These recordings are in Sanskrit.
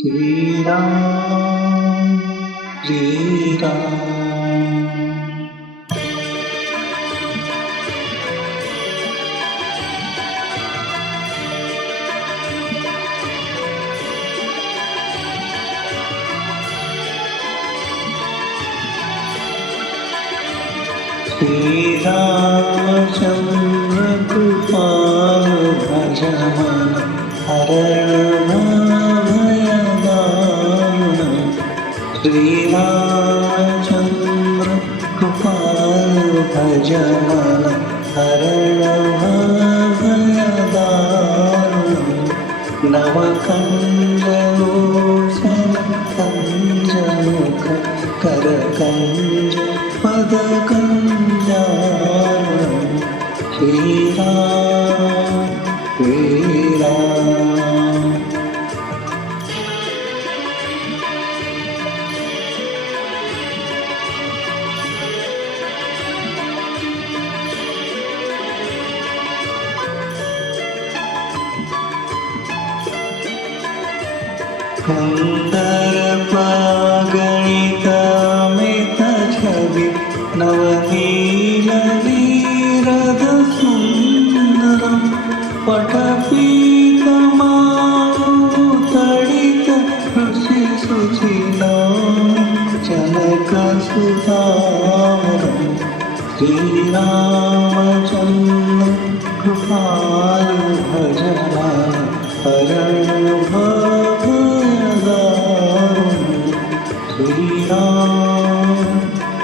श्रीराम श्रीराम श्रीरामचन्द्र कृपाल भजमन हरणभयदारुण श्रीरामचन्द्र कृपाल भजमन हरणभयदारुण नवकञ्जलोचन कञ्जमुख करकञ्ज पदकञ्जान श्रीराम श्रीराम गन्धर्वगणितमित छवि नवनीलवीरधसुन्दरं पटपीतमालुतडित ऋषिशुचिनं जनकसुधावरं श्रीरामचन्द्र कृपालु भजमान हरणभयदारुण श्रीराम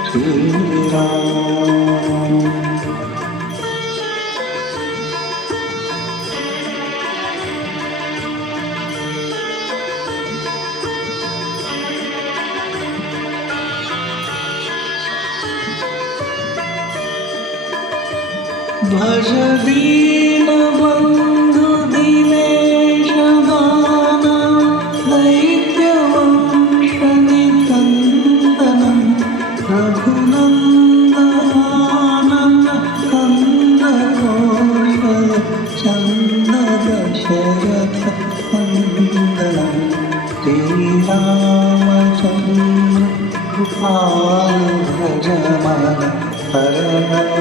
श्रीराम भज दीनबन्धु दिनेश दान दैत्यवंशनिकन्दनं रघुनन्दनानन कन्दकोशल चन्ददशरथ वन्दनं श्रीरामचन्द्र कृपाल भजमान हरणभयदारुण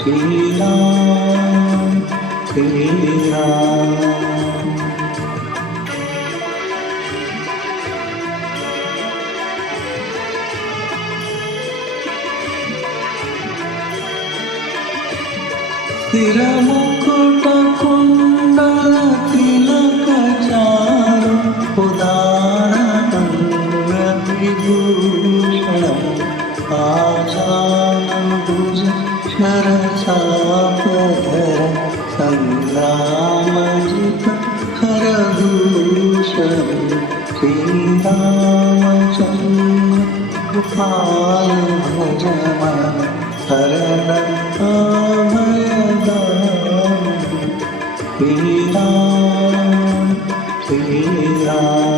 श्रीराम श्रीराम स्थिरमुकुटकुण्डल तिलकचारु उदारभूषणम् आजानुभुज शरचापधर सङ्ग्रामजित हरभूषणं श्रीरामचन्द्र कृपाल भजमान हरणभयदारुण श्रीराम श्रीराम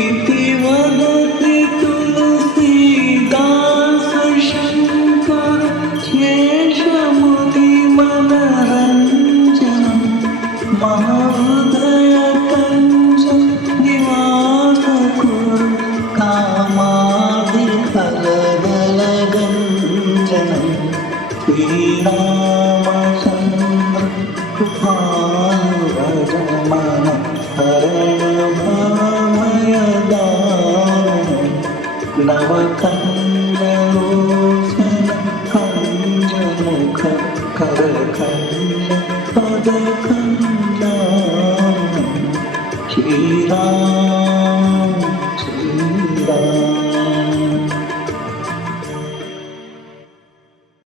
इति वदति तुलसीदास शङ्कर शेषमुनिमनरञ्जनं महृदयकञ्च निवास कुरु कामादिफलदलगञ्जनं श्रीरामचन्द्र कृपाल भजमान हरणभयदारुण नवकञ्जलोचन कञ्जमुख करकञ्ज पदकञ्जान श्रीराम